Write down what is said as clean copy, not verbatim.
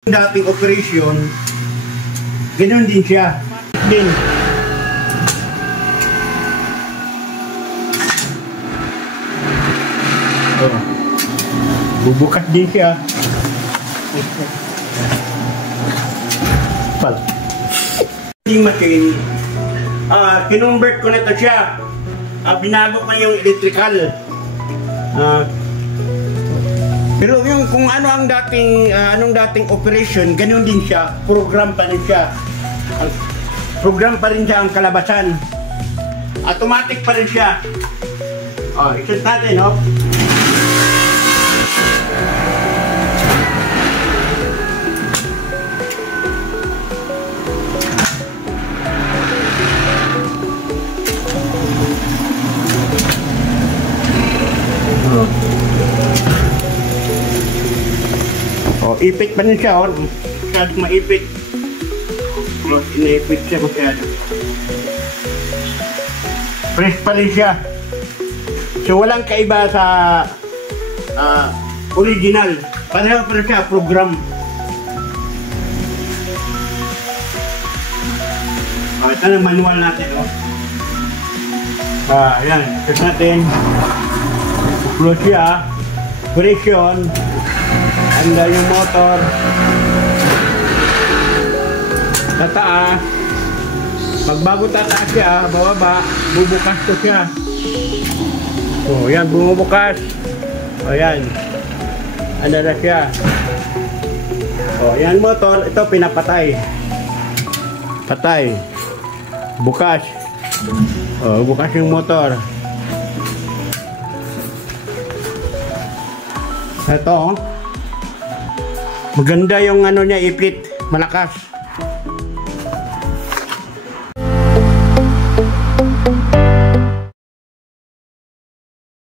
Dating operasyon, ganoon din siya. Din. Oh. Bubukas din siya. Pal. Yung machine, kinonvert ko na ito siya. Binago ko yung electrical. Pero yung kung ano ang dating anong dating operation, ganoon din siya, program pa rin siya. Program pa rin siya ang kalabasan. Automatic pa rin siya. I-set natin, oh. Ipit pa rin siya, masyadong maipit. Inaipit siya masyado. Fresh pa rin siya. So walang kaiba sa original. Pareho pa rin siya, program. Ito na manual natin, oh. Ayan, check natin. Close siya. Operation. Handa yung motor. Tataas. Pagbago tataas siya, bababa, bubukas to siya. So, yan, bumubukas. O, yan. Ano na siya. O, yan motor. Ito, pinapatay. Patay. Bukas. O, bukas yung motor. Ito, maganda yung ano niya, ipit, malakas.